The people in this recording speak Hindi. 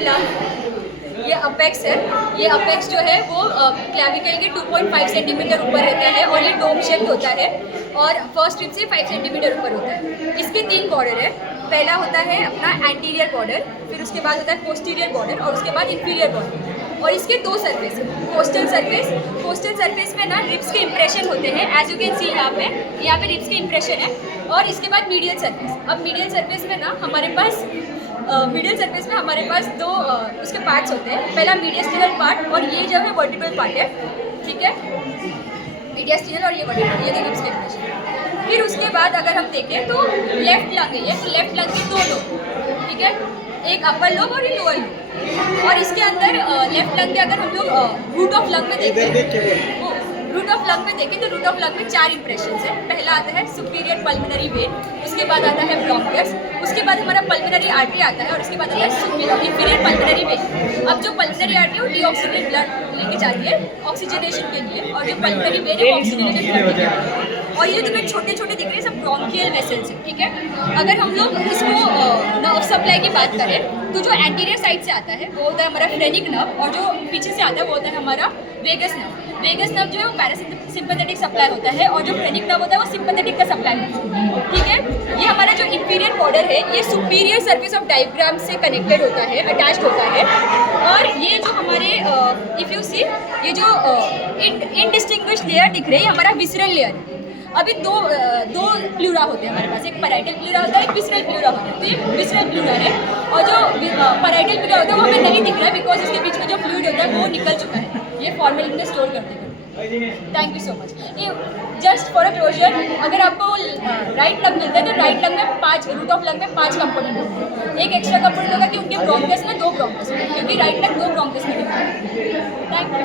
लेफ्ट लंग, ये अपेक्स है। ये अपेक्स जो है वो क्लैविकल के 2.5 सेंटीमीटर ऊपर रहता है और ये डोम शेप होता है और फर्स्ट रिब से 5 सेंटीमीटर ऊपर होता है। इसके 3 बॉर्डर है। पहला होता है अपना एंटीरियर बॉर्डर, फिर उसके बाद होता है पोस्टीरियर बॉर्डर और उसके बाद इंफीरियर बॉर्डर। और इसके 2 सरफेस है। कोस्टल सरफेस में ना रिब्स के इंप्रेशन होते हैं, एज यू कैन सी यहाँ पे रिब्स के इंप्रेशन है। और इसके बाद मीडियल सरफेस। अब मीडियल सरफेस में ना हमारे पास दो उसके पार्ट्स होते हैं। पहला मीडियस्टिनल पार्ट और ये जो है वर्टिब्रल पार्ट है, ठीक है। मीडियस्टिनल और ये वर्टिब्रल, ये देखिए इसके इंप्रेशन। फिर उसके बाद अगर हम देखें तो लेफ्ट लंग है ये, तो लेफ्ट लंग के 2 लोब, ठीक है, एक अपर लोब और एक लोअर लोब। और इसके अंदर लेफ्ट लंग के अगर हम लोग रूट ऑफ लंग में देखें रूट ऑफ लंग में 4 इंप्रेशंस है। पहला आता है सुपीरियर पल्मोनरी वेन, उसके बाद आता है ब्रोंकियस, उसके बाद हमारा पल्मोनरी आर्टरी आता है और उसके बाद आता है इंफीरियर पल्मोनरी वेन। अब जो पल्मोनरी आर्टरी है वो डीऑक्सीजनेटेड ब्लड लेके जाती है ऑक्सीजनेशन के लिए, और जो पल्मोनरी वेन है वो ऑक्सीजनेटेड ब्लड लेके जाती है। और ये जो छोटे छोटे दिख रहे हैं सब ब्रोंकियल वेसल्स है, ठीक है। अगर हम लोग इसको नर्व सप्लाई की बात करें तो जो एंटीरियर साइड से आता है वो होता है हमारा फ्रेनिक नर्व, और जो पीछे से आता है वो होता है हमारा वेगस नर्व। वेगस नर्व जो है वो पैरासिम्पैथेटिक सप्लाई होता है और जो फ्रेनिक नर्व होता है वो सिम्पैथेटिक का सप्लाई होता है, ठीक है। ये हमारा जो इंफीरियर बॉर्डर है ये सुपीरियर सर्फेस ऑफ डायफ्राम से कनेक्टेड होता है, अटैच्ड होता है। और ये जो हमारे इफ़ यू सी ये जो इनडिस्टिंग्विश्ड लेयर दिख रही है हमारा विसरल लेयर है। अभी दो प्लूरा होते हैं हमारे पास, एक पैराइटल प्लूरा होता है, एक विसरल प्लूरा होता है। तो ये विसरल प्लूरा है और जो पैराइटल प्लूरा होता है वो हमें नहीं दिख रहा है बिकॉज इसके बीच में जो फ्लूइड होता है वो निकल चुका है, ये फॉर्मेलिन में स्टोर करते हैं। Thank you so much. ये जस्ट फॉर अ क्लोजर, अगर आपको राइट लंग मिलता है तो राइट लंग में 5 रूट ऑफ लंग में 5 कंपोनेंट होते हैं। एक एक्स्ट्रा कंपोनेंट होगा कि उनके ब्रोंकस में 2 ब्रोंकस होंगे, क्योंकि राइट लंग 2 ब्रोंकस में डिवाइड है। Thank you.